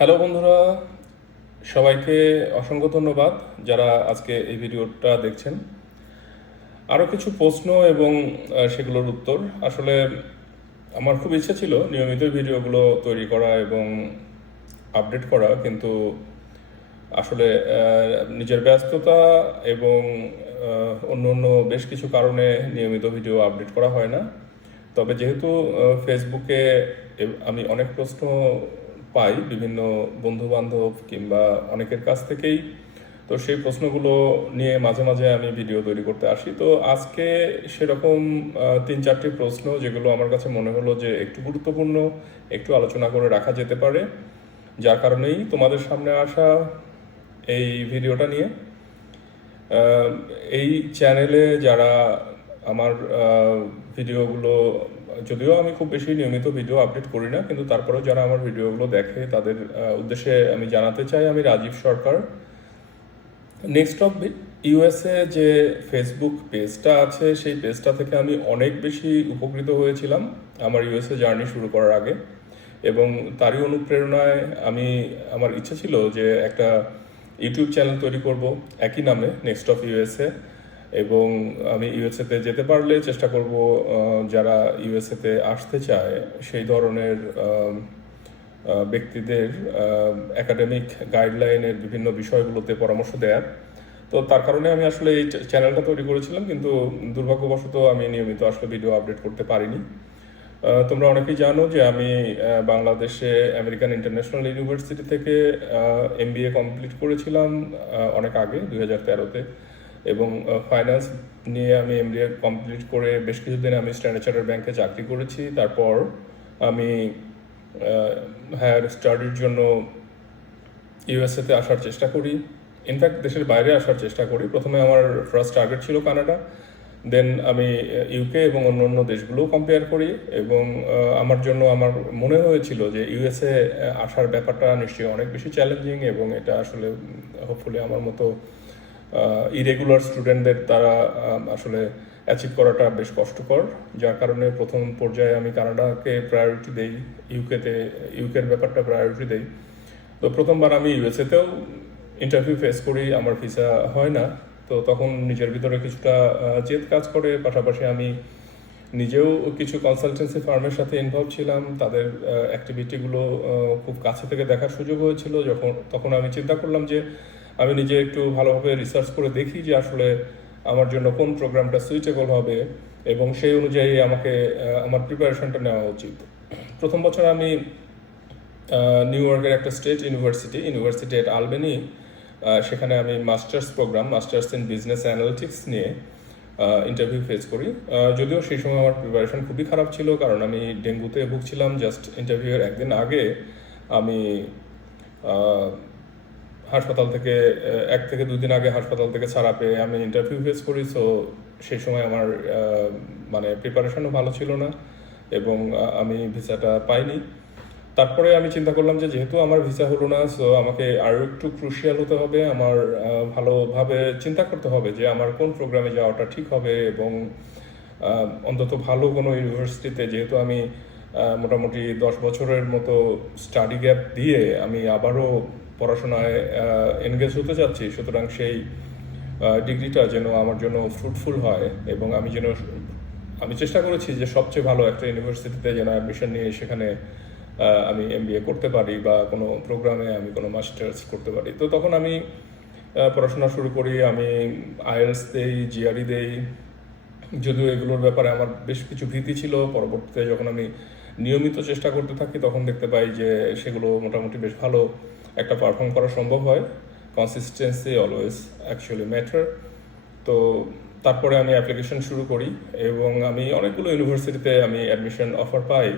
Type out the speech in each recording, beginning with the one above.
Hello বন্ধুরা, সবাইকে অসংখ্য ধন্যবাদ যারা আজকে এই ভিডিওটা দেখছেন। আরও কিছু প্রশ্ন এবং সেগুলোর উত্তর। আসলে আমার খুব ইচ্ছা ছিল নিয়মিত ভিডিওগুলো তৈরি করা এবং আপডেট করা, কিন্তু আসলে নিজের ব্যস্ততা এবং অন্য অন্য বেশ কিছু কারণে নিয়মিত ভিডিও আপডেট করা হয় না। তবে যেহেতু ফেসবুকে আমি অনেক প্রশ্ন পাই বিভিন্ন বন্ধু বান্ধব কিংবা অনেকের কাছ থেকেই, তো সেই প্রশ্নগুলো নিয়ে মাঝে মাঝে আমি ভিডিও তৈরি করতে আসি। তো আজকে সেরকম 3-4টি প্রশ্ন যেগুলো আমার কাছে মনে হলো যে একটু গুরুত্বপূর্ণ, একটু আলোচনা করে রাখা যেতে পারে, যার কারণেই তোমাদের সামনে আসা এই ভিডিওটা নিয়ে। এই চ্যানেলে যারা আমার ভিডিওগুলো, যদিও আমি খুব বেশি নিয়মিত ভিডিও আপডেট করি না, কিন্তু তারপরেও যারা আমার ভিডিওগুলো দেখে তাদের উদ্দেশ্যে আমি জানাতে চাই, আমি রাজীব সরকার। নেক্সট অফ ইউএসএ যে ফেসবুক পেজটা আছে, সেই পেজটা থেকে আমি অনেক বেশি উপকৃত হয়েছিলাম আমার ইউএসএ জার্নি শুরু করার আগে, এবং তারই অনুপ্রেরণায় আমার ইচ্ছা ছিল যে একটা ইউটিউব চ্যানেল তৈরি করব একই নামে, নেক্সট অফ ইউএসএ। এবং আমি ইউএসএতে যেতে পারলে চেষ্টা করব যারা ইউএসএতে আসতে চায় সেই ধরনের ব্যক্তিদের একাডেমিক গাইডলাইনের বিভিন্ন বিষয়গুলোতে পরামর্শ দেওয়ার। তো তার কারণে আমি আসলে এই চ্যানেলটা তৈরি করেছিলাম, কিন্তু দুর্ভাগ্যবশত আমি নিয়মিত আসলে ভিডিও আপডেট করতে পারিনি। তোমরা অনেকেই জানো যে আমি বাংলাদেশে আমেরিকান ইন্টারন্যাশনাল ইউনিভার্সিটি থেকে এমবিএ কমপ্লিট করেছিলাম অনেক আগে 2013-তে, এবং ফাইন্যান্স নিয়ে আমি এমবিএ কমপ্লিট করে বেশ কিছুদিন আমি স্ট্যান্ডার্ড চার্টার্ড ব্যাংকে চাকরি করেছি। তারপর আমি হায়ার স্টাডির জন্য ইউএসএতে আসার চেষ্টা করি, ইনফ্যাক্ট দেশের বাইরে আসার চেষ্টা করি। প্রথমে আমার ফার্স্ট টার্গেট ছিল কানাডা, দেন আমি ইউকে এবং অন্য অন্য দেশগুলোও কম্পেয়ার করি, এবং আমার জন্য আমার মনে হয়েছিল যে ইউএসএ আসার ব্যাপারটা নিশ্চয়ই অনেক বেশি চ্যালেঞ্জিং, এবং এটা আসলে হোপফুলি আমার মতো ইরেগুলার স্টুডেন্টদের দ্বারা আসলে অ্যাচিভ করাটা বেশ কষ্টকর, যার কারণে প্রথম পর্যায়ে আমি কানাডাকে প্রায়োরিটি দেই, ইউকের ব্যাপারটা প্রায়োরিটি দেই। তো প্রথমবার আমি ইউএসএতেও ইন্টারভিউ ফেস করি, আমার ভিসা হয় না। তো তখন নিজের ভিতরে কিছুটা জেদ কাজ করে, পাশাপাশি আমি নিজেও কিছু কনসালটেন্সি ফার্মের সাথে ইনভলভ ছিলাম, তাদের অ্যাক্টিভিটিগুলো খুব কাছে থেকে দেখার সুযোগ হয়েছিল। তখন আমি চিন্তা করলাম যে আমি নিজে একটু ভালোভাবে রিসার্চ করে দেখি যে আসলে আমার জন্য কোন প্রোগ্রামটা সুইটেবল হবে, এবং সেই অনুযায়ী আমাকে আমার প্রিপারেশনটা নেওয়া উচিত। প্রথম বছর আমি নিউ ইয়র্কের একটা স্টেট ইউনিভার্সিটি এট আলবেনি, সেখানে আমি মাস্টার্স ইন বিজনেস অ্যানালিটিক্স নিয়ে ইন্টারভিউ ফেস করি। যদিও সেই সময় আমার প্রিপারেশন খুবই খারাপ ছিল, কারণ আমি ডেঙ্গুতে ভুগছিলাম। জাস্ট ইন্টারভিউয়ের একদিন আগে আমি হাসপাতাল থেকে 1 থেকে 2 দিন আগে হাসপাতাল থেকে ছাড়া পেয়ে আমি ইন্টারভিউ ফেস করি। সো সেই সময় আমার মানে প্রিপারেশনও ভালো ছিল না, এবং আমি ভিসাটা পাইনি। তারপরে আমি চিন্তা করলাম যে যেহেতু আমার ভিসা হলো না, সো আমাকে আরও একটু ক্রুশিয়াল হতে হবে, আমার ভালোভাবে চিন্তা করতে হবে যে আমার কোন প্রোগ্রামে যাওয়াটা ঠিক হবে, এবং অন্তত ভালো কোনো ইউনিভার্সিটিতে, যেহেতু আমি মোটামুটি 10 বছরের মতো স্টাডি গ্যাপ দিয়ে আমি আবারও পড়াশোনায় এনগেজ হতে চাচ্ছি, সুতরাং সেই ডিগ্রিটা যেন আমার জন্য ফ্রুটফুল হয়, এবং আমি চেষ্টা করেছি যে সবচেয়ে ভালো একটা ইউনিভার্সিটিতে যেন অ্যাডমিশন নিয়ে সেখানে আমি এমবিএ করতে পারি, বা কোনো প্রোগ্রামে আমি কোনো মাস্টার্স করতে পারি। তো তখন আমি পড়াশোনা শুরু করি, আমি আইএলস দেই, জিআরই দেই। যদিও এগুলোর ব্যাপারে আমার বেশ কিছু ভীতি ছিল, পরবর্তীতে যখন আমি নিয়মিত চেষ্টা করতে থাকি তখন দেখতে পাই যে সেগুলো মোটামুটি বেশ ভালো একটা পারফর্ম করা সম্ভব হয়। Consistency always actually matter. তো তারপরে আমি অ্যাপ্লিকেশন শুরু করি, এবং আমি অনেকগুলো ইউনিভার্সিটিতে আমি অ্যাডমিশন অফার পাই,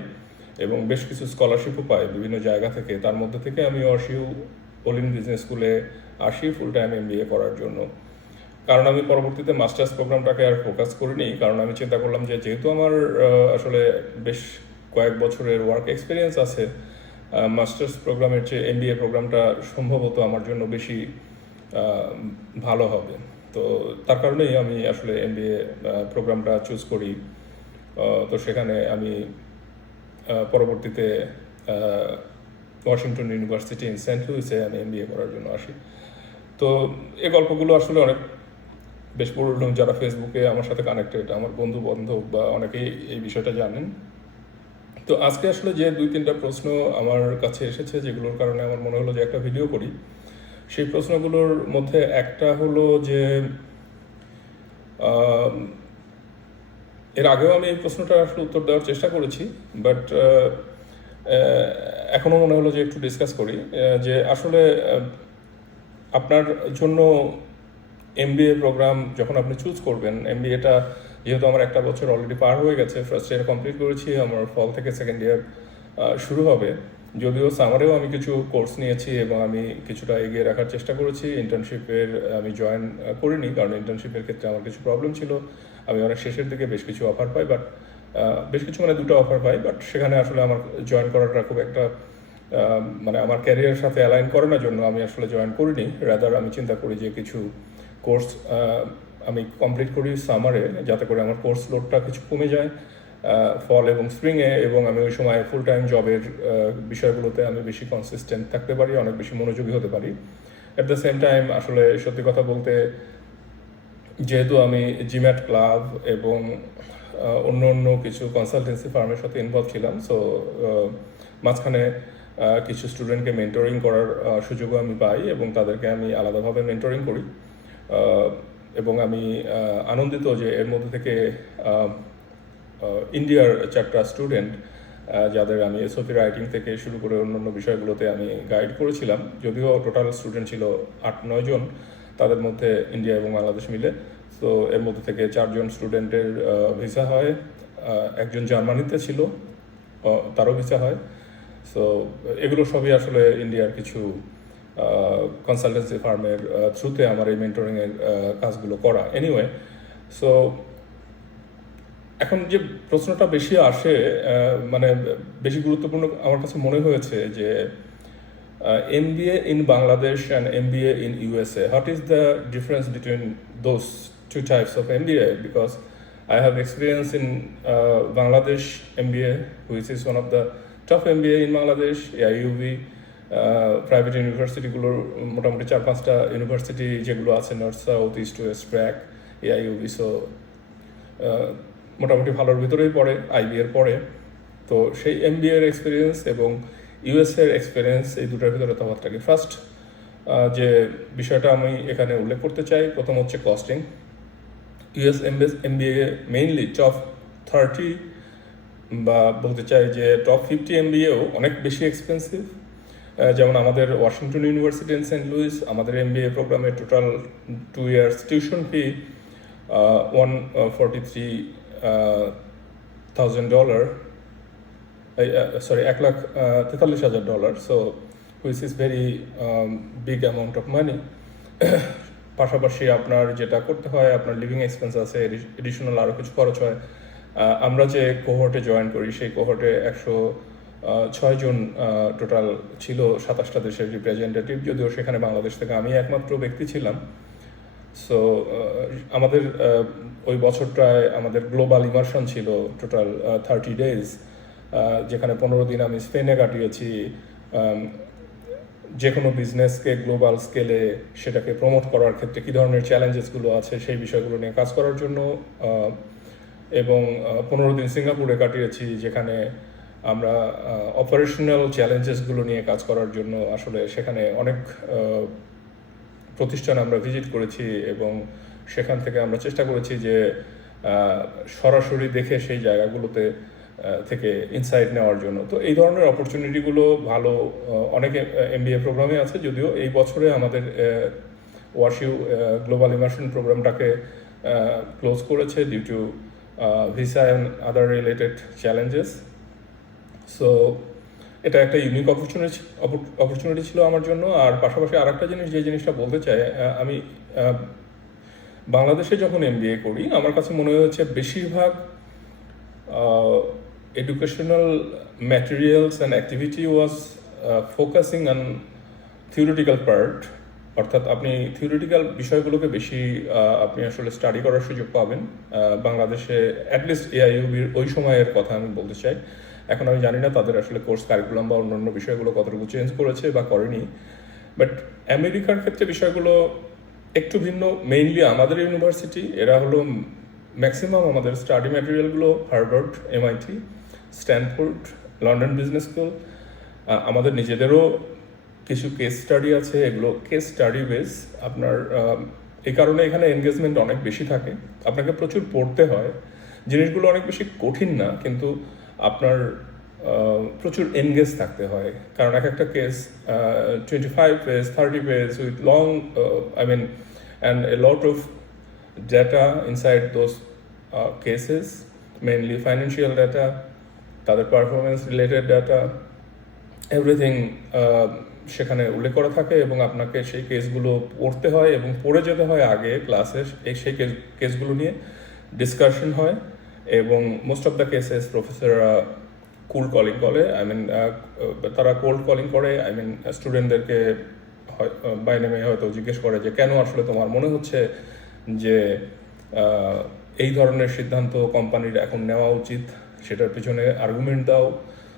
এবং বেশ কিছু স্কলারশিপও পাই বিভিন্ন জায়গা থেকে। তার মধ্যে থেকে আমি অলিন বিজনেস স্কুলে আসি ফুল টাইম এমবিএ করার জন্য। কারণ আমি পরবর্তীতে মাস্টার্স প্রোগ্রামটাকে আর ফোকাস করিনি, কারণ আমি চিন্তা করলাম যে যেহেতু আমার আসলে বেশ কয়েক বছরের ওয়ার্ক এক্সপিরিয়েন্স আছে, মাস্টার্স প্রোগ্রামের চেয়ে এমবিএ প্রোগ্রামটা সম্ভবত আমার জন্য বেশি ভালো হবে। তো তার কারণেই আমি আসলে এমবিএ প্রোগ্রামটা চুজ করি। তো সেখানে আমি পরবর্তীতে ওয়াশিংটন ইউনিভার্সিটি ইন সেন্ট লুইসে আমি এমবিএ করার জন্য আসি। তো এই গল্পগুলো আসলে অনেক বেশ পুরনো, যারা ফেসবুকে আমার সাথে কানেক্টেড, আমার বন্ধু বান্ধব বা অনেকেই এই বিষয়টা জানেন। তো আজকে আসলে যে 2-3টা প্রশ্ন আমার কাছে এসেছে, যেগুলোর কারণে আমার মনে হলো যে একটা ভিডিও করি, সেই প্রশ্নগুলোর মধ্যে একটা হলো যে এর আগেও আমি এই প্রশ্নটা আসলে উত্তর দেওয়ার চেষ্টা করেছি, বাট এখনও মনে হলো যে একটু ডিসকাস করি যে আসলে আপনার জন্য এমবিএ প্রোগ্রাম যখন আপনি চুজ করবেন, এমবিএটা যেহেতু আমার একটা বছর অলরেডি পার হয়ে গেছে, ফার্স্ট ইয়ার কমপ্লিট করেছি, আমার ফল থেকে সেকেন্ড ইয়ার শুরু হবে। যদিও সামারেও আমি কিছু কোর্স নিয়েছি এবং আমি কিছুটা এগিয়ে রাখার চেষ্টা করেছি। ইন্টার্নশিপের আমি জয়েন করিনি, কারণ ইন্টার্নশিপের ক্ষেত্রে আমার কিছু প্রবলেম ছিল। আমি অনেক শেষের দিকে বেশ কিছু অফার পাই, বাট বেশ কিছু মানে 2টা অফার পাই, বাট সেখানে আসলে আমার জয়েন করাটা খুব একটা মানে আমার ক্যারিয়ারের সাথে অ্যালাইন করানোর জন্য আমি আসলে জয়েন করিনি। রাদার আমি চিন্তা করি যে কিছু কোর্স আমি কমপ্লিট করি সামারে, যাতে করে আমার কোর্স লোডটা কিছু কমে যায় ফল এবং স্প্রিংয়ে, এবং আমি ওই সময় ফুল টাইম জবের বিষয়গুলোতে আমি বেশি কনসিস্টেন্ট থাকতে পারি, অনেক বেশি মনোযোগী হতে পারি। অ্যাট দ্য সেম টাইম আসলে সত্যি কথা বলতে, যেহেতু আমি জিম্যাট ক্লাব এবং অন্য অন্য কিছু কনসালটেন্সি ফার্মের সাথে ইনভলভ ছিলাম, সো মাঝখানে কিছু স্টুডেন্টকে মেন্টরিং করার সুযোগও আমি পাই এবং তাদেরকে আমি আলাদাভাবে মেন্টরিং করি। এবং আমি আনন্দিত যে এর মধ্যে থেকে ইন্ডিয়ার 4টা স্টুডেন্ট, যাদের আমি এসওপি রাইটিং থেকে শুরু করে অন্যান্য বিষয়গুলোতে আমি গাইড করেছিলাম, যদিও টোটাল স্টুডেন্ট ছিল 8-9 জন, তাদের মধ্যে ইন্ডিয়া এবং বাংলাদেশ মিলে। তো এর মধ্যে থেকে 4 জন স্টুডেন্টের ভিসা হয়, একজন জার্মানিতে ছিল, তারও ভিসা হয়। সো এগুলো সবই আসলে ইন্ডিয়ার কিছু কনসালটেন্সি ফার্মের থ্রুতে আমার এই মেন্টরিংয়ের কাজগুলো করা। এনিওয়ে, সো এখন যে প্রশ্নটা বেশি আসে, মানে বেশি গুরুত্বপূর্ণ আমার কাছে মনে হয়েছে যে MBA in Bangladesh and MBA in USA. What is the difference between those two types of MBA? Because I have experience in Bangladesh MBA, which is one of the top MBA in Bangladesh, AIUB, private ইউনিভার্সিটিগুলোর মোটামুটি 4-5টা university যেগুলো আছে, north south east west BRAC, AIUB, so মোটামুটি ভালোর ভিতরেই পড়ে, IB এর পড়ে। তো সেই MBA এর এক্সপিরিয়েন্স এবং ইউএসএর এক্সপিরিয়েন্স, এই দুটার ভিতরে তফাৎটা কি? ফার্স্ট যে বিষয়টা আমি এখানে উল্লেখ করতে চাই, প্রথম হচ্ছে costing. US MBA mainly top 30 বা বলতে চাই যে টপ 50 MBAও অনেক বেশি এক্সপেন্সিভ। যেমন আমাদের Washington University in Saint Louis, আমাদের MBA প্রোগ্রামে total 2 years tuition fee $143,000, sorry, $1,43,000, so which is very big amount of money. পাশাপাশি আপনার যেটা করতে হয়, আপনার লিভিং এক্সপেন্স আছে, এডিশনাল আরও কিছু খরচ হয়। আমরা যে কোহর্টে জয়েন করি, সেই কোহর্টে 106 জন টোটাল ছিল, 27টা দেশের রিপ্রেজেন্টেটিভ, যদিও সেখানে বাংলাদেশ থেকে আমি একমাত্র ব্যক্তি ছিলাম। সো আমাদের ওই বছরটায় আমাদের গ্লোবাল ইমার্শন ছিল টোটাল 30 days, যেখানে 15 দিন আমি স্পেনে কাটিয়েছি। যে কোনো বিজনেসকে গ্লোবাল স্কেলে সেটাকে প্রমোট করার ক্ষেত্রে কী ধরনের চ্যালেঞ্জেসগুলো আছে সেই বিষয়গুলো নিয়ে কাজ করার জন্য, এবং 15 দিন সিঙ্গাপুরে কাটিয়েছি, যেখানে আমরা অপারেশনাল চ্যালেঞ্জেসগুলো নিয়ে কাজ করার জন্য আসলে সেখানে অনেক প্রতিষ্ঠান আমরা ভিজিট করেছি এবং সেখান থেকে আমরা চেষ্টা করেছি যে সরাসরি দেখে সেই জায়গাগুলোতে থেকে ইনসাইট নেওয়ার জন্য। তো এই ধরনের অপরচুনিটিগুলো ভালো অনেক MBA প্রোগ্রামে আছে, যদিও এই বছরে আমাদের ওয়াশিউ গ্লোবাল ইমার্শন প্রোগ্রামটাকে ক্লোজ করেছে due to visa and other related challenges. So এটা একটা ইউনিক অপরচুনিটি ছিল আমার জন্য। আর পাশাপাশি আর একটা জিনিস, যে জিনিসটা বলতে চাই, আমি বাংলাদেশে যখন MBA করি, আমার কাছে মনে হয়েছে বেশিরভাগ educational materials and activity was focusing on theoretical part, অর্থাৎ আপনি থিওরিটিক্যাল বিষয়গুলোকে বেশি আপনি আসলে স্টাডি করার সুযোগ পাবেন বাংলাদেশে, অ্যাটলিস্ট AIUBর ওই সময়ের কথা আমি বলতে চাই। এখন আমি জানি না তাদের আসলে কোর্স কারিকুলাম বা অন্যান্য বিষয়গুলো কতটুকু চেঞ্জ করেছে বা করেনি, বাট আমেরিকার ক্ষেত্রে বিষয়গুলো একটু ভিন্ন। মেইনলি আমাদের ইউনিভার্সিটি, এরা হলো ম্যাক্সিমাম আমাদের স্টাডি ম্যাটেরিয়ালগুলো Harvard, MIT, Stanford, London business school. আমাদের নিজেদেরও কিছু কেস স্টাডি আছে, এগুলো কেস স্টাডি বেস আপনার। এই কারণে এখানে এনগেজমেন্ট অনেক বেশি থাকে, আপনাকে প্রচুর পড়তে হয়। জিনিসগুলো অনেক বেশি কঠিন না, কিন্তু আপনার প্রচুর এনগেজ থাকতে হয়, কারণ এক একটা case 25 page, 30 page with long, I mean, and a lot of data inside those cases, mainly financial data, তাদের পারফরমেন্স রিলেটেড ডাটা, এভরিথিং সেখানে উল্লেখ করা থাকে, এবং আপনাকে সেই কেসগুলো পড়তে হয় এবং পড়ে যেতে হয় আগে ক্লাসে। সেই কেসগুলো নিয়ে ডিসকাশন হয়, এবং মোস্ট অফ দ্য কেসেস প্রফেসররা কোল্ড কলিং করে, আই মিন তারা কোল্ড কলিং করে, আই মিন স্টুডেন্টদেরকে বাই নেমে হয়তো জিজ্ঞেস করে যে কেন আসলে তোমার মনে হচ্ছে যে এই ধরনের সিদ্ধান্ত কোম্পানির এখন নেওয়া উচিত, সেটার পিছনে আর্গুমেন্ট দাও।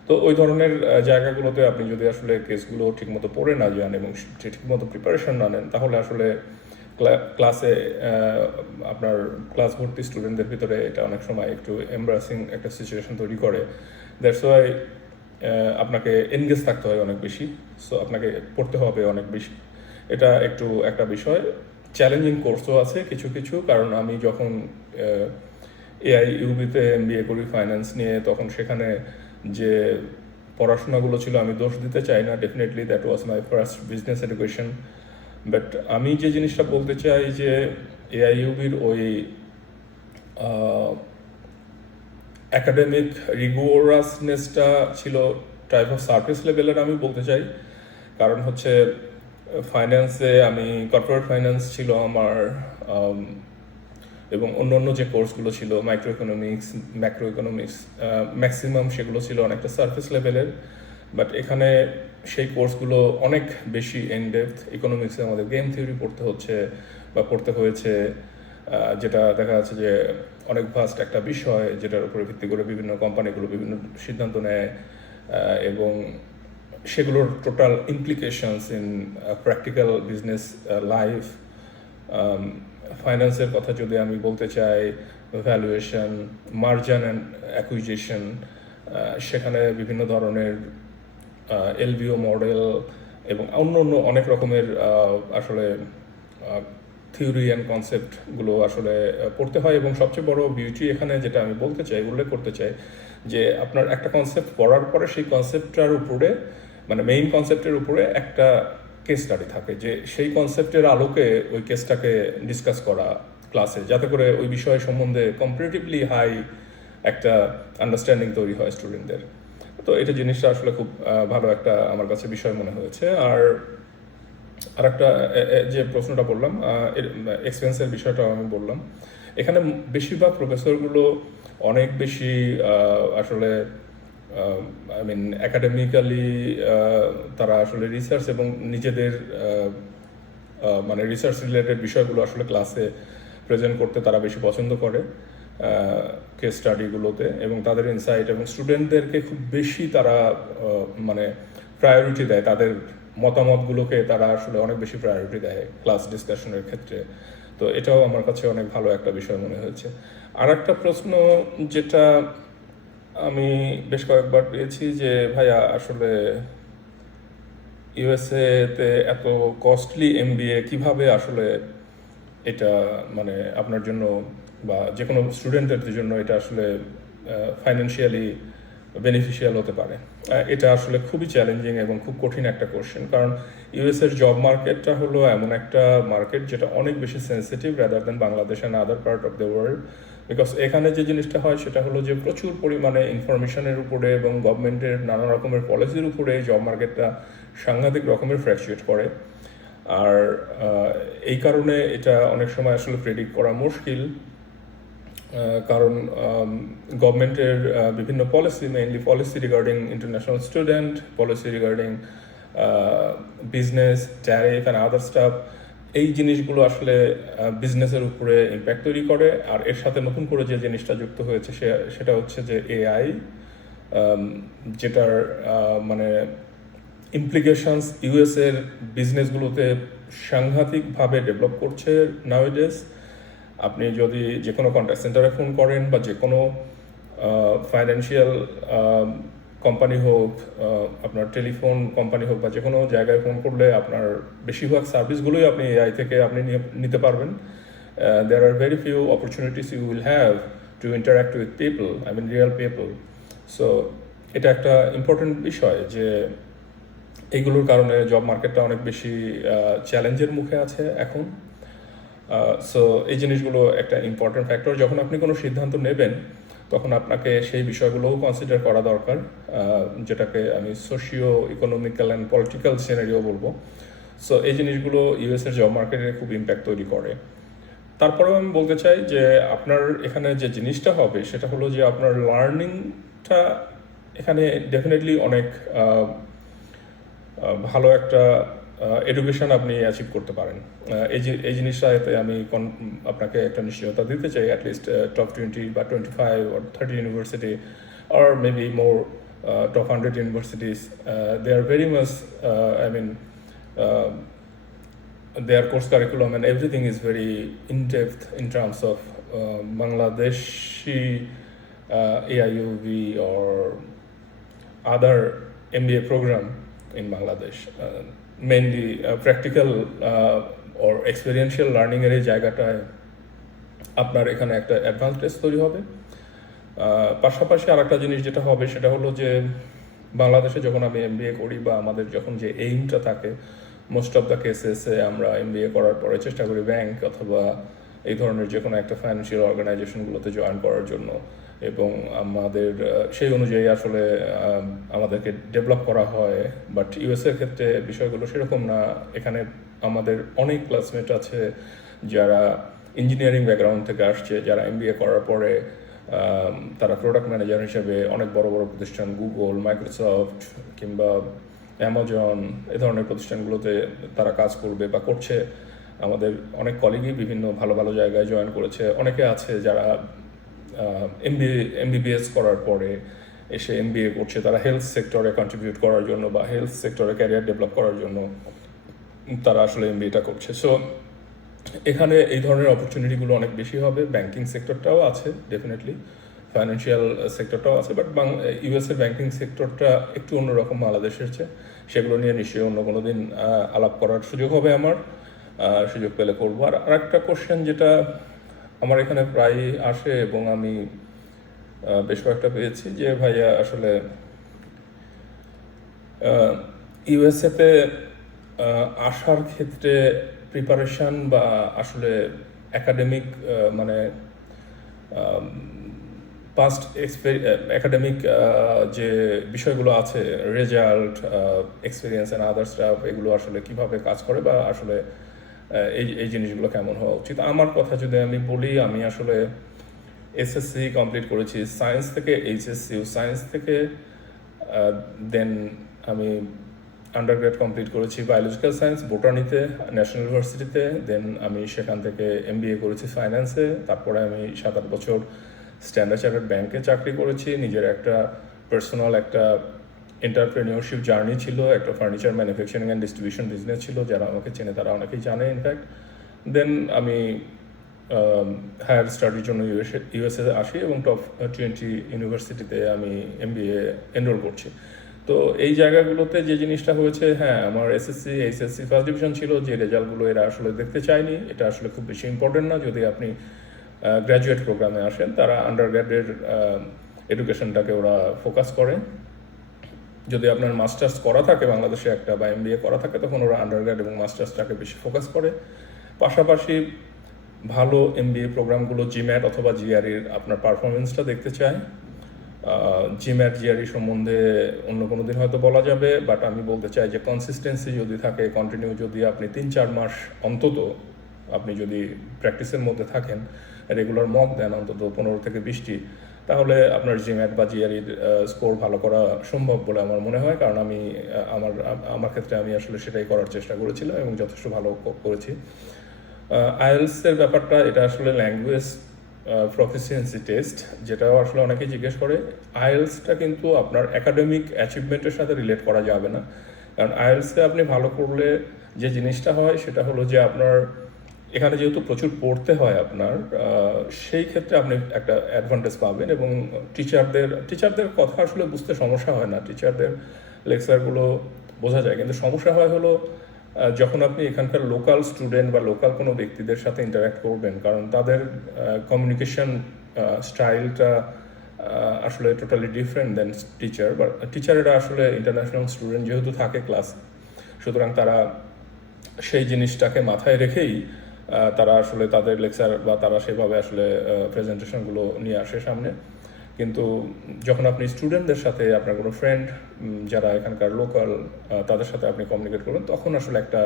তো ওই ধরনের জায়গাগুলোতে আপনি যদি আসলে কেসগুলো ঠিকমতো পড়ে না যান এবং ঠিকমতো প্রিপারেশন না নেন, তাহলে আসলে ক্লাসে আপনার ক্লাস ভর্তি স্টুডেন্টদের ভিতরে এটা অনেক সময় একটু এমব্রাসিং একটা সিচুয়েশন তৈরি করে। দ্যাটস ওয়াই আপনাকে এনগেজ থাকতে হয় অনেক বেশি, সো আপনাকে পড়তে হবে অনেক বেশি। এটা একটু একটা বিষয়। চ্যালেঞ্জিং কোর্সও আছে কিছু কিছু, কারণ আমি যখন AIUB-তে MBA করি ফাইন্যান্স নিয়ে, তখন সেখানে যে পড়াশোনাগুলো ছিল, আমি দোষ দিতে চাই না, definitely that was my first business education. But আমি যে জিনিসটা বলতে চাই যে AIUB-র ওই অ্যাকাডেমিক রিগোরাসনেসটা ছিল টাইপ অফ সার্ফেস লেভেলের, আমি বলতে চাই। কারণ হচ্ছে ফাইন্যান্সে আমি কর্পোরেট ফাইন্যান্স ছিল আমার, এবং অন্য যে কোর্সগুলো ছিল micro economics, macro economics, maximum সেগুলো ছিল অনেকটা সার্ফেস লেভেলের। বাট এখানে সেই কোর্সগুলো অনেক বেশি ইনডেপথ। ইকোনমিক্সে আমাদের গেম থিওরি পড়তে হচ্ছে বা পড়তে হয়েছে, যেটা দেখা যাচ্ছে যে অনেক ভাস্ট একটা বিষয়, যেটার উপরে ভিত্তি করে বিভিন্ন কোম্পানিগুলো বিভিন্ন সিদ্ধান্ত নেয়, এবং সেগুলোর total implications in practical business life. ফাইন্যান্সের কথা যদি আমি বলতে চাই, ভ্যালুয়েশন, মার্জান অ্যান্ড অ্যাকুইজিশন, সেখানে বিভিন্ন ধরনের LBO মডেল এবং অন্য অনেক রকমের আসলে থিওরি অ্যান্ড কনসেপ্টগুলো আসলে পড়তে হয়। এবং সবচেয়ে বড় বিউটি এখানে যেটা আমি বলতে চাই, উল্লেখ করতে চাই, যে আপনার একটা কনসেপ্ট পড়ার পরে সেই কনসেপ্টটার উপরে, মানে মেইন কনসেপ্টের উপরে একটা কেস স্টাডি থাকে, যে সেই কনসেপ্টের আলোকে ওই কেসটাকে ডিসকাস করা ক্লাসে, যাতে করে ওই বিষয় সম্বন্ধে কম্পারেটিভলি হাই একটা আন্ডারস্ট্যান্ডিং তৈরি হয় স্টুডেন্টদের। তো এটা জিনিসটা আসলে খুব ভালো একটা আমার কাছে বিষয় মনে হয়েছে। আর একটা যে প্রশ্নটা বললাম, এক্সপেন্সের বিষয়টা আমি বললাম, এখানে বেশিরভাগ প্রফেসরগুলো অনেক বেশি আসলে আই মিন অ্যাকাডেমিক্যালি তারা আসলে রিসার্চ এবং নিজেদের মানে রিসার্চ রিলেটেড বিষয়গুলো আসলে ক্লাসে প্রেজেন্ট করতে তারা বেশি পছন্দ করে কেস স্টাডিগুলোতে, এবং তাদের ইনসাইট এবং স্টুডেন্টদেরকে খুব বেশি তারা মানে প্রায়োরিটি দেয়, তাদের মতামতগুলোকে তারা আসলে অনেক বেশি প্রায়োরিটি দেয় ক্লাস ডিসকাশনের ক্ষেত্রে। তো এটাও আমার কাছে অনেক ভালো একটা বিষয় মনে হয়েছে। আর একটা প্রশ্ন যেটা আমি বেশ কয়েকবার পেয়েছি যে ভাইয়া আসলে ইউএসএতে এত কস্টলি MBA কিভাবে আসলে এটা মানে আপনার জন্য বা যে কোনো স্টুডেন্টের জন্য এটা আসলে ফাইন্যান্সিয়ালি বেনিফিশিয়াল হতে পারে। এটা আসলে খুবই চ্যালেঞ্জিং এবং খুব কঠিন একটা কোশ্চেন, কারণ ইউএসের জব মার্কেটটা হলো এমন একটা মার্কেট যেটা অনেক বেশি sensitive rather than Bangladesh and other part of the world. Because এখানে যে জিনিসটা হয় সেটা হলো যে প্রচুর পরিমাণে ইনফরমেশনের উপরে এবং গভর্নমেন্টের নানা রকমের পলিসির উপরে জব মার্কেটটা সাংঘাতিক রকমের ফ্ল্যাকচুয়েট করে। আর এই কারণে এটা অনেক সময় আসলে প্রেডিক্ট করা মুশকিল, কারণ গভর্নমেন্টের বিভিন্ন policy, mainly policy regarding international student, policy regarding business, tariff and other staff, এই জিনিসগুলো আসলে বিজনেসের উপরে ইম্প্যাক্ট তৈরি করে। আর এর সাথে নতুন করে যে জিনিসটা যুক্ত হয়েছে সেটা হচ্ছে যে AI, যেটার মানে ইমপ্লিকেশনস ইউএসের বিজনেসগুলোতে সাংঘাতিকভাবে ডেভেলপ করছে নাওয়েডেজ। আপনি যদি যে কোনো কন্ট্যাক্ট সেন্টারে ফোন করেন বা যে কোনো ফাইন্যান্সিয়াল কোম্পানি হোক, আপনার টেলিফোন কোম্পানি হোক বা যে কোনো জায়গায় ফোন করলে আপনার বেশিরভাগ সার্ভিসগুলোই আপনি এআই থেকে আপনি নিতে পারবেন। There are very few opportunities you will have to interact with people, I mean real people. So এটা একটা ইম্পর্টেন্ট বিষয় যে এইগুলোর কারণে জব মার্কেটটা অনেক বেশি চ্যালেঞ্জের মুখে আছে এখন। সো এই জিনিসগুলো একটা ইম্পর্টেন্ট ফ্যাক্টর। যখন আপনি কোনো সিদ্ধান্ত নেবেন তখন আপনাকে সেই বিষয়গুলোও কনসিডার করা দরকার, যেটাকে আমি socio economical and political scenario বলবো। সো এই জিনিসগুলো ইউএসের জব মার্কেটে খুব ইম্প্যাক্ট তৈরি করে। তারপরেও আমি বলতে চাই যে আপনার এখানে যে জিনিসটা হবে সেটা হলো যে আপনার লার্নিংটা এখানে ডেফিনেটলি অনেক ভালো একটা এডুকেশন আপনি অ্যাচিভ করতে পারেন। এই জিনিসটা এতে আমি আপনাকে একটা নিশ্চয়তা দিতে চাই। অ্যাটলিস্ট টপ 20 বা 25 or 30 university or maybe more top 100 universities, they are very much, I mean, their course curriculum and everything is very in-depth in terms of Bangladeshi AIUB or other MBA program in Bangladesh. Mainly practical or experiential learning এর এই জায়গাটায় আপনার এখানে একটা advantage তৈরি হবে। পাশাপাশি আরেকটা জিনিস যেটা হবে সেটা হলো যে বাংলাদেশে যখন আমি এমবিএ করি বা আমাদের যখন যে এইমটা থাকে, মোস্ট অফ দ্য কেসেসে আমরা এমবিএ করার পরে চেষ্টা করি ব্যাংক অথবা এই ধরনের যে কোনো একটা ফাইন্যান্সিয়াল অর্গানাইজেশনগুলোতে জয়েন করার জন্য, এবং আমাদের সেই অনুযায়ী আসলে আমাদেরকে ডেভেলপ করা হয়। বাট ইউএসএর ক্ষেত্রে বিষয়গুলো সেরকম না। এখানে আমাদের অনেক ক্লাসমেট আছে যারা ইঞ্জিনিয়ারিং ব্যাকগ্রাউন্ড থেকে আসছে, যারা এমবিএ করার পরে তারা প্রোডাক্ট ম্যানেজার হিসেবে অনেক বড় বড় প্রতিষ্ঠান, গুগল, মাইক্রোসফট কিংবা অ্যামাজন এই ধরনের প্রতিষ্ঠানগুলোতে তারা কাজ করবে বা করছে। আমাদের অনেক কলিগই বিভিন্ন ভালো ভালো জায়গায় জয়েন করেছে। অনেকে আছে যারা এমবিবিএস করার পরে এসে এমবিএ করছে, তারা হেলথ সেক্টরে কন্ট্রিবিউট করার জন্য বা হেলথ সেক্টরে ক্যারিয়ার ডেভেলপ করার জন্য তারা আসলে এমবিএটা করছে। সো এখানে এই ধরনের অপরচুনিটিগুলো অনেক বেশি হবে। ব্যাংকিং সেক্টরটাও আছে ডেফিনেটলি, ফাইন্যান্সিয়াল সেক্টরটাও আছে, বাট ইউএসের ব্যাংকিং সেক্টরটা একটু অন্যরকম বাংলাদেশের চেয়ে। সেগুলো নিয়ে নিশ্চয়ই অন্য কোনো দিন আলাপ করার সুযোগ হবে আমার, সুযোগ পেলে করবো। আর আরেকটা কোশ্চেন যেটা আমার এখানে প্রায় আসে এবং আমি বেশ কয়েকটা পেয়েছি যে ভাইয়া আসলে ইউএসএতে আসার ক্ষেত্রে প্রিপারেশন বা আসলে একাডেমিক মানে পাস্ট একাডেমিক যে বিষয়গুলো আছে, result, experience and other staff, এগুলো আসলে কিভাবে কাজ করে বা আসলে এই জিনিসগুলো কেমন হওয়া উচিত। আমার কথা যদি আমি বলি, আমি আসলে এসএসসি কমপ্লিট করেছি সায়েন্স থেকে, এইচএসসি সায়েন্স থেকে, দেন আমি আন্ডারগ্রেড কমপ্লিট করেছি বায়োলজিক্যাল সায়েন্স বোটানিতে ন্যাশনাল ইউনিভার্সিটিতে। দেন আমি সেখান থেকে এমবিএ করেছি ফাইন্যান্সে। তারপরে আমি 7-8 বছর স্ট্যান্ডার্ড চার্টার্ড ব্যাংকে চাকরি করেছি। নিজের একটা পার্সোনাল একটা এন্টারপ্রেনিয়রশিপ জার্নি ছিল, একটা furniture manufacturing and distribution business ছিল। যারা আমাকে চেনে তারা অনেকেই জানে ইনফ্যাক্ট। দেন আমি হায়ার স্টাডির জন্য ইউএসএ আসি এবং টপ 20 ইউনিভার্সিটিতে আমি এমবিএ এনরোল করছি। তো এই জায়গাগুলোতে যে জিনিসটা হয়েছে, হ্যাঁ, আমার এসএসসি এইচএসসি ফার্স্ট ডিভিশন ছিল, যে রেজাল্টগুলো এরা আসলে দেখতে চায়নি। এটা আসলে খুব বেশি ইম্পর্টেন্ট না। যদি আপনি গ্র্যাজুয়েট প্রোগ্রামে আসেন, তারা আন্ডারগ্র্যাডের এডুকেশনটাকে ওরা ফোকাস করে। যদি আপনার মাস্টার্স করা থাকে বাংলাদেশে একটা বা এমবিএ করা থাকে, তখন ওরা আন্ডারগ্র্যাড এবং মাস্টার্সটাকে বেশি ফোকাস করে। পাশাপাশি ভালো এমবিএ প্রোগ্রামগুলো জিম্যাট অথবা জিআরইর আপনার পারফরমেন্সটা দেখতে চায়। জিম্যাট জিআরই সম্বন্ধে অন্য কোনো দিন হয়তো বলা যাবে, বাট আমি বলতে চাই যে কনসিস্টেন্সি যদি থাকে, কন্টিনিউ যদি আপনি 3-4 মাস অন্তত আপনি যদি প্র্যাকটিসের মধ্যে থাকেন, রেগুলার মক দেন অন্তত 15 থেকে 20টি, তাহলে আপনার জিম্যাট বা জিআরইর স্কোর ভালো করা সম্ভব বলে আমার মনে হয়। কারণ আমি আমার ক্ষেত্রে আমি আসলে সেটাই করার চেষ্টা করেছিলাম এবং যথেষ্ট ভালো করেছি। আইএলটিএস এর ব্যাপারটা, এটা আসলে ল্যাঙ্গুয়েজ প্রফিসিয়েন্সি টেস্ট, যেটাও আসলে অনেকেই জিজ্ঞেস করে। আইএলসটা কিন্তু আপনার একাডেমিক অ্যাচিভমেন্টের সাথে রিলেট করা যাবে না, কারণ আইএলসে আপনি ভালো করলে যে জিনিসটা হয় সেটা হলো যে আপনার এখানে যেহেতু প্রচুর পড়তে হয় আপনার, সেই ক্ষেত্রে আপনি একটা অ্যাডভান্টেজ পাবেন। এবং টিচারদের কথা আসলে বুঝতে সমস্যা হয় না, টিচারদের লেকচারগুলো বোঝা যায়, কিন্তু সমস্যা হয় হলো যখন আপনি এখানকার লোকাল স্টুডেন্ট বা লোকাল কোনো ব্যক্তিদের সাথে ইন্টারাক্ট করবেন, কারণ তাদের কমিউনিকেশন স্টাইলটা আসলে টোটালি ডিফারেন্ট দেন টিচার। বা টিচারেরা আসলে ইন্টারন্যাশনাল স্টুডেন্ট যেহেতু থাকে ক্লাস, সুতরাং তারা সেই জিনিসটাকে মাথায় রেখেই তারা আসলে তাদের লেকচার বা তারা সেভাবে আসলে প্রেজেন্টেশনগুলো নিয়ে আসে সামনে। কিন্তু যখন আপনি স্টুডেন্টদের সাথে আপনার কোনো ফ্রেন্ড যারা এখানকার লোকাল, তাদের সাথে আপনি কমিউনিকেট করবেন, তখন আসলে একটা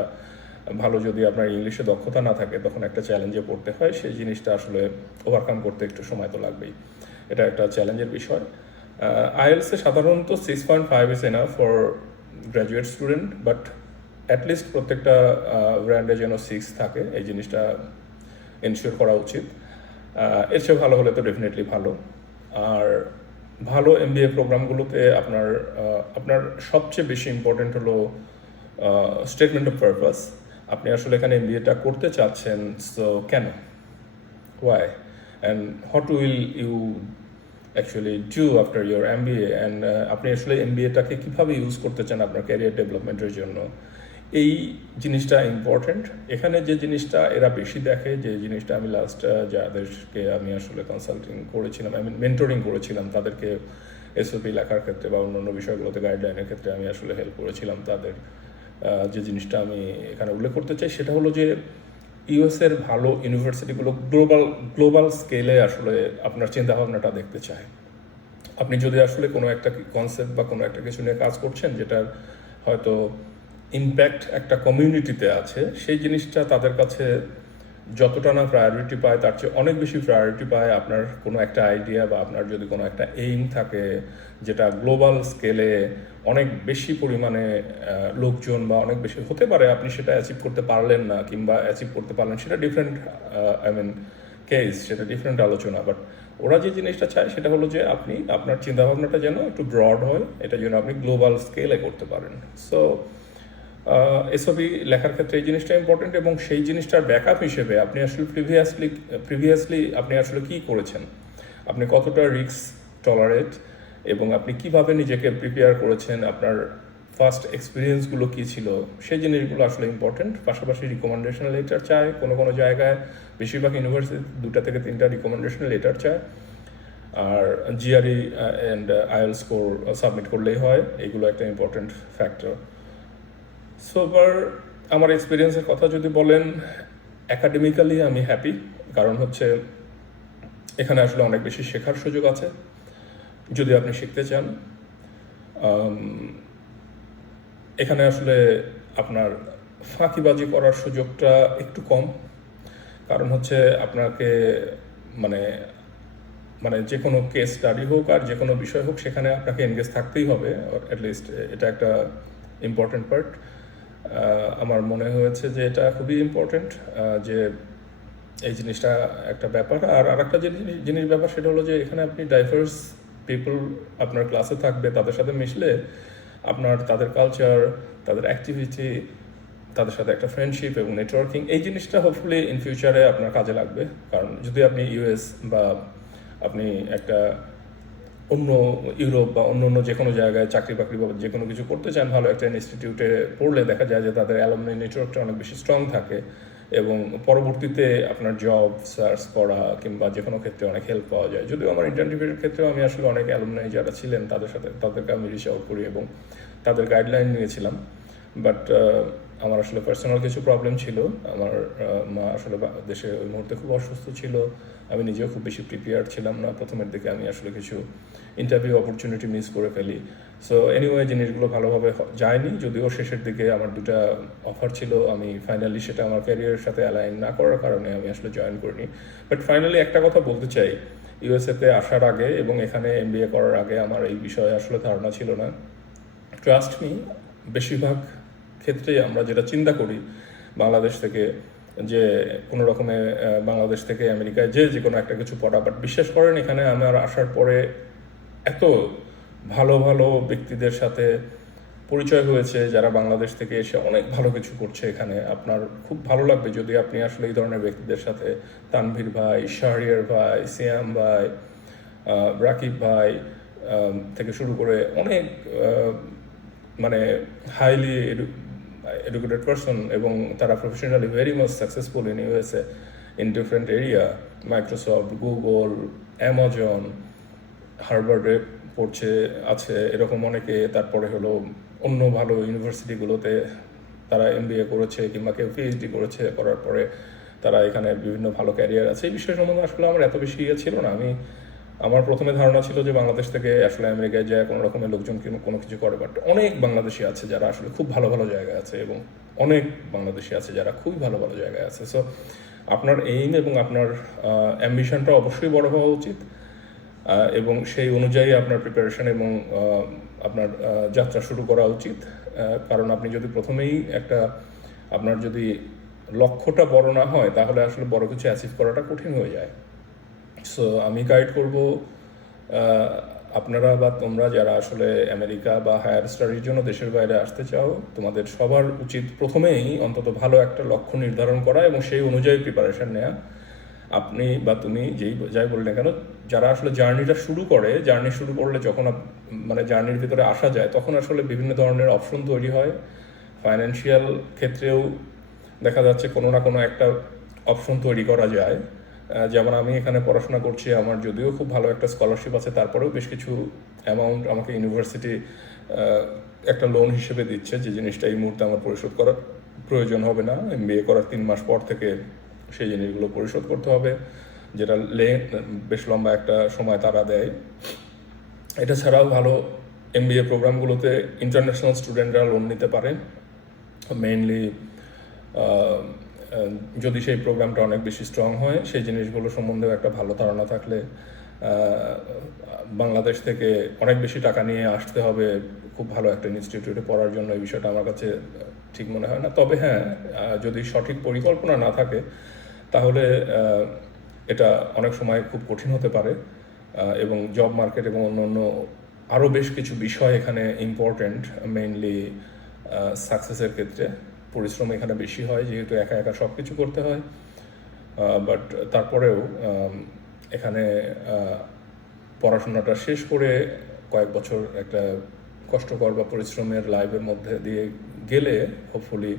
ভালো, যদি আপনার ইংলিশে দক্ষতা না থাকে তখন একটা চ্যালেঞ্জে পড়তে হয়, সেই জিনিসটা আসলে ওভারকাম করতে একটু সময় তো লাগবেই, এটা একটা চ্যালেঞ্জের বিষয়। আইএলসে সাধারণত 6.5 is enough for graduate student, but at least প্রত্যেকটা ব্র্যান্ডে যেন 6 থাকে, এই জিনিসটা এনশিওর করা উচিত। এর চেয়ে ভালো হলে তো ডেফিনেটলি ভালো। আর ভালো এমবিএ প্রোগ্রামগুলোতে আপনার সবচেয়ে বেশি ইম্পর্টেন্ট হলো স্টেটমেন্ট অফ পারপাস। আপনি আসলে এখানে এমবিএটা করতে চাচ্ছেন, সো কেন, why, and what will you actually do after your MBA, and আপনি আসলে এমবিএটাকে কীভাবে ইউজ করতে চান আপনার ক্যারিয়ার ডেভেলপমেন্টের জন্য, এই জিনিসটা ইম্পর্টেন্ট। এখানে যে জিনিসটা এরা বেশি দেখে, যে জিনিসটা আমি লাস্ট যাদেরকে আমি আসলে কনসাল্টিং করেছিলাম, আমি মেন্টরিং করেছিলাম, তাদেরকে এসওপি লেখার ক্ষেত্রে বা অন্যান্য বিষয়গুলোতে গাইডলাইনের ক্ষেত্রে আমি আসলে হেল্প করেছিলাম, তাদের যে জিনিসটা আমি এখানে উল্লেখ করতে চাই সেটা হলো যে ইউএসের ভালো ইউনিভার্সিটিগুলো গ্লোবাল স্কেলে আসলে আপনার চিন্তাভাবনাটা দেখতে চায়। আপনি যদি আসলে কোনো একটা কনসেপ্ট বা কোনো একটা কিছু নিয়ে কাজ করছেন যেটার হয়তো ইম্প্যাক্ট একটা কমিউনিটিতে আছে, সেই জিনিসটা তাদের কাছে যতটা না প্রায়োরিটি পায় তার চেয়ে অনেক বেশি প্রায়োরিটি পায় আপনার কোনো একটা আইডিয়া বা আপনার যদি কোনো একটা এইম থাকে যেটা গ্লোবাল স্কেলে অনেক বেশি পরিমাণে লোকজন বা অনেক বেশি হতে পারে, আপনি সেটা অ্যাচিভ করতে পারলেন না কিংবা অ্যাচিভ করতে পারলেন, সেটা ডিফারেন্ট কেস, সেটা ডিফারেন্ট আলোচনা। বাট ওরা যে জিনিসটা চায় সেটা হলো যে আপনি আপনার চিন্তাভাবনাটা যেন একটু ব্রড হয়, এটা যেন আপনি গ্লোবাল স্কেলে করতে পারেন। সো এসবই লেখার ক্ষেত্রে এই জিনিসটা ইম্পর্টেন্ট, এবং সেই জিনিসটার ব্যাকআপ হিসেবে আপনি আসলে প্রিভিয়াসলি আপনি আসলে কী করেছেন, আপনি কতটা রিস্ক টলারেট, এবং আপনি কিভাবে নিজেকে প্রিপেয়ার করেছেন, আপনার ফার্স্ট এক্সপিরিয়েন্সগুলো কী ছিল, সেই জিনিসগুলো আসলে ইম্পর্টেন্ট। পাশাপাশি রিকমেন্ডেশন লেটার চায়, কোনো কোনো জায়গায় বেশিরভাগ ইউনিভার্সিটি 2 থেকে 3টা রিকমেন্ডেশন লেটার চায়, আর GRE and IL score submit করলেই হয়, এগুলো একটা ইম্পর্টেন্ট ফ্যাক্টর। সোবার আমার এক্সপিরিয়েন্সের কথা যদি বলেন, অ্যাকাডেমিক্যালি আমি হ্যাপি, কারণ হচ্ছে এখানে আসলে অনেক বেশি শেখার সুযোগ আছে যদি আপনি শিখতে চান। এখানে আসলে আপনার ফাঁকিবাজি করার সুযোগটা একটু কম, কারণ হচ্ছে আপনাকে মানে মানে যে কোনো কেস স্টাডি হোক আর যে কোনো বিষয় হোক, সেখানে আপনাকে এনগেজ থাকতেই হবে, অ্যাটলিস্ট এটা একটা ইম্পর্টেন্ট পার্ট। আমার মনে হয়েছে যে এটা খুবই ইম্পর্টেন্ট, যে এই জিনিসটা একটা ব্যাপার। আর একটা জিনিস ব্যাপার সেটা হলো যে এখানে আপনি ডাইভার্স পিপল আপনার ক্লাসে থাকবে, তাদের সাথে মিশলে আপনার তাদের কালচার, তাদের অ্যাক্টিভিটি, তাদের সাথে একটা ফ্রেন্ডশিপ এবং নেটওয়ার্কিং, এই জিনিসটা হোপফুলি ইন ফিউচারে আপনার কাজে লাগবে। কারণ যদি আপনি ইউএস বা আপনি একটা অন্য ইউরোপ বা অন্য যে কোনো জায়গায় চাকরি বাকরি বা যে কোনো কিছু করতে চান, ভালো একটা ইনস্টিটিউটে পড়লে দেখা যায় যে তাদের অ্যালুমনি নেটওয়ার্কটা অনেক বেশি স্ট্রং থাকে, এবং পরবর্তীতে আপনার জব সার্চ করা কিংবা যে কোনো ক্ষেত্রে অনেক হেল্প পাওয়া যায়। যদিও আমার ইন্টার্নশিপের ক্ষেত্রেও আমি আসলে অনেক অ্যালুমনাই যারা ছিলেন তাদেরকে আমি রিচ আউট করি এবং তাদের গাইডলাইন নিয়েছিলাম, বাট আমার আসলে পার্সোনাল কিছু প্রবলেম ছিল। আমার মা আসলে দেশে ওই মুহূর্তে খুব অসুস্থ ছিল, আমি নিজেও খুব বেশি প্রিপেয়ার ছিলাম না, প্রথমের দিকে আমি আসলে কিছু ইন্টারভিউ অপরচুনিটি মিস করে ফেলি। সো এনিওয়ে জিনিসগুলো ভালোভাবে যায়নি, যদিও শেষের দিকে আমার 2টা অফার ছিল, আমি ফাইনালি সেটা আমার ক্যারিয়ারের সাথে অ্যালাইন না করার কারণে আমি আসলে জয়েন করিনি। বাট ফাইনালি একটা কথা বলতে চাই, ইউএসএতে আসার আগে এবং এখানে এমবিএ করার আগে আমার এই বিষয়ে আসলে ধারণা ছিল না। ট্রাস্ট মি, বেশিরভাগ ক্ষেত্রে আমরা যেটা চিন্তা করি বাংলাদেশ থেকে যে কোনো রকমে বাংলাদেশ থেকে আমেরিকায় যে কোনো একটা কিছু পড়া। বাট বিশ্বাস করেন এখানে আমার আসার পরে এত ভালো ভালো ব্যক্তিদের সাথে পরিচয় হয়েছে যারা বাংলাদেশ থেকে এসে অনেক ভালো কিছু করছে এখানে। আপনার খুব ভালো লাগবে যদি আপনি আসলে এই ধরনের ব্যক্তিদের সাথে, তানভীর ভাই, শাহরিয়ার ভাই, সিয়াম ভাই, রাকিব ভাই থেকে শুরু করে অনেক মানে হাইলি এডুকেটেড পারসন, এবং তারা professionally very much successful in USA in different area, Microsoft, Google, Amazon, হার্ভার্ডে পড়ছে আছে এরকম অনেকে। তারপরে হলো অন্য ভালো ইউনিভার্সিটিগুলোতে তারা এমবিএ করেছে কিংবা কেউ পিএইচডি করেছে, করার পরে তারা এখানে বিভিন্ন ভালো ক্যারিয়ার আছে। এই বিষয় সম্বন্ধে আসলে আমার এত বেশি ছিল না। আমার প্রথমে ধারণা ছিল যে বাংলাদেশ থেকে আসলে আমেরিকায় যায় কোনো রকমের লোকজন কোনো কিছু করে, বাট অনেক বাংলাদেশি আছে যারা আসলে খুব ভালো ভালো জায়গায় আছে, এবং অনেক বাংলাদেশি আছে যারা খুবই ভালো ভালো জায়গায় আছে। সো আপনার এইম এবং আপনার অ্যাম্বিশনটা অবশ্যই বড় হওয়া উচিত, এবং সেই অনুযায়ী আপনার প্রিপারেশন এবং আপনার যাত্রা শুরু করা উচিত। কারণ আপনি যদি প্রথমেই আপনার যদি লক্ষ্যটা বড় না হয় তাহলে আসলে বড় কিছু অ্যাচিভ করাটা কঠিন হয়ে যায়। সো আমি গাইড করব আপনারা বা তোমরা যারা আসলে আমেরিকা বা হায়ার স্টাডির জন্য দেশের বাইরে আসতে চাও, তোমাদের সবার উচিত প্রথমেই অন্তত ভালো একটা লক্ষ্য নির্ধারণ করা এবং সেই অনুযায়ী প্রিপারেশন নেওয়া। আপনি বা তুমি যাই বললেন কেন, যারা আসলে জার্নিটা শুরু করলে যখন মানে জার্নির ভিতরে আসা যায় তখন আসলে বিভিন্ন ধরনের অপশন তৈরি হয়। ফাইন্যান্সিয়াল ক্ষেত্রেও দেখা যাচ্ছে কোনো না কোনো একটা অপশন তৈরি করা যায়। যেমন আমি এখানে পড়াশোনা করছি, আমার যদিও খুব ভালো একটা স্কলারশিপ আছে, তারপরেও বেশ কিছু অ্যামাউন্ট আমাকে ইউনিভার্সিটি একটা লোন হিসেবে দিচ্ছে, যে জিনিসটা এই মুহূর্তে আমার পরিশোধ করার প্রয়োজন হবে না। এমবিএ করার 3 মাস পর থেকে সেই জিনিসগুলো পরিশোধ করতে হবে, যেটা বেশ লম্বা একটা সময় তারা দেয়। এটা ছাড়াও ভালো এমবিএ প্রোগ্রামগুলোতে ইন্টারন্যাশনাল স্টুডেন্টরা লোন নিতে পারে। মেইনলি যদি সেই প্রোগ্রামটা অনেক বেশি স্ট্রং হয়, সেই জিনিসগুলো সম্বন্ধেও একটা ভালো ধারণা থাকলে বাংলাদেশ থেকে অনেক বেশি টাকা নিয়ে আসতে হবে খুব ভালো একটা ইনস্টিটিউটে পড়ার জন্য, এই বিষয়টা আমার কাছে ঠিক মনে হয় না। তবে হ্যাঁ, যদি সঠিক পরিকল্পনা না থাকে তাহলে এটা অনেক সময় খুব কঠিন হতে পারে, এবং জব মার্কেট এবং অন্য আরও বেশ কিছু বিষয় এখানে ইম্পর্ট্যান্ট। মেইনলি সাকসেসের ক্ষেত্রে পরিশ্রম এখানে বেশি হয়, যেহেতু একা একা সব কিছু করতে হয়। বাট তারপরেও এখানে পড়াশোনাটা শেষ করে কয়েক বছর একটা কষ্টকর বা পরিশ্রমের লাইফের মধ্যে দিয়ে গেলে হোপফুলি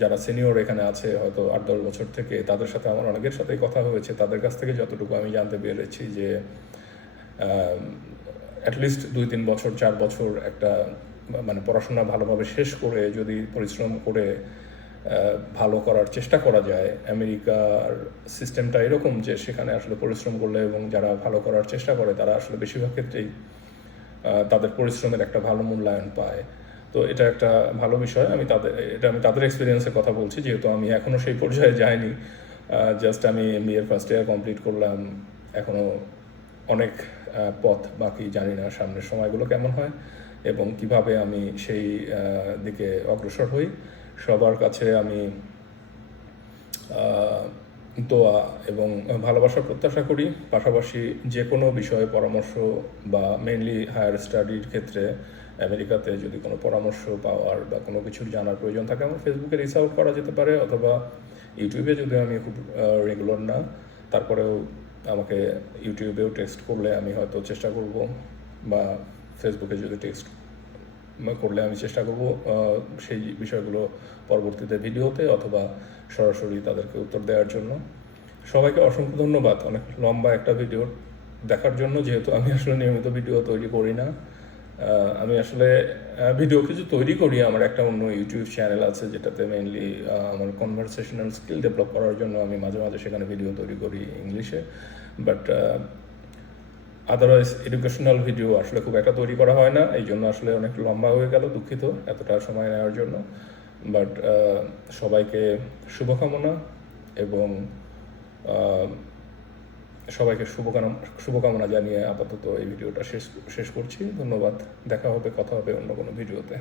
যারা সিনিয়র এখানে আছে হয়তো 8-10 বছর থেকে, তাদের সাথে আমার অনেকের সাথেই কথা হয়েছে, তাদের কাছ থেকে যতটুকু আমি জানতে পেরেছি যে অ্যাটলিস্ট 2-3 বছর 4 বছর একটা মানে পড়াশোনা ভালোভাবে শেষ করে যদি পরিশ্রম করে ভালো করার চেষ্টা করা যায়। আমেরিকার সিস্টেমটা এরকম যে সেখানে আসলে পরিশ্রম করলে এবং যারা ভালো করার চেষ্টা করে তারা আসলে বেশিরভাগ ক্ষেত্রেই তাদের পরিশ্রমের একটা ভালো মূল্যায়ন পায়। তো এটা একটা ভালো বিষয়। আমি তাদের এক্সপিরিয়েন্সের কথা বলছি, যেহেতু আমি এখনও সেই পর্যায়ে যাইনি। জাস্ট আমি এমবিএর ফার্স্ট ইয়ার কমপ্লিট করলাম, এখনও অনেক পথ বাকি। জানি না সামনের সময়গুলো কেমন হয় এবং কিভাবে আমি সেই দিকে অগ্রসর হই। সবার কাছে আমি দোয়া এবং ভালোবাসা প্রত্যাশা করি। পাশাপাশি যে কোনো বিষয়ে পরামর্শ বা মেইনলি হায়ার স্টাডির ক্ষেত্রে আমেরিকাতে যদি কোনো পরামর্শ পাওয়ার বা কোনো কিছুর জানার প্রয়োজন থাকে, আমার ফেসবুকে রিচ আউট করা যেতে পারে, অথবা ইউটিউবে, যদিও আমি খুব রেগুলার না, তারপরেও আমাকে ইউটিউবেও টেক্সট করলে আমি হয়তো চেষ্টা করব, বা ফেসবুকে যদি টেক্সট করলে আমি চেষ্টা করব সেই বিষয়গুলো পরবর্তীতে ভিডিওতে অথবা সরাসরি তাদেরকে উত্তর দেওয়ার জন্য। সবাইকে অসংখ্য ধন্যবাদ অনেক লম্বা একটা ভিডিও দেখার জন্য, যেহেতু আমি আসলে নিয়মিত ভিডিও তৈরি করি না। আমি আসলে ভিডিও কিছু তৈরি করি, আমার একটা অন্য ইউটিউব চ্যানেল আছে যেটাতে মেইনলি আমার কনভারসেশনাল স্কিল ডেভেলপ করার জন্য আমি মাঝে মাঝে সেখানে ভিডিও তৈরি করি ইংলিশে। বাট আদারওয়াইজ এডুকেশনাল ভিডিও আসলে খুব একটা তৈরি করা হয় না, এই জন্য আসলে অনেক লম্বা হয়ে গেল, দুঃখিত এতটা সময় নেওয়ার জন্য। বাট সবাইকে শুভকামনা এবং সবাইকে শুভকামনা জানিয়ে আপাতত এই ভিডিওটা শেষ করছি। ধন্যবাদ। দেখা হবে, কথা হবে অন্য কোনো ভিডিওতে।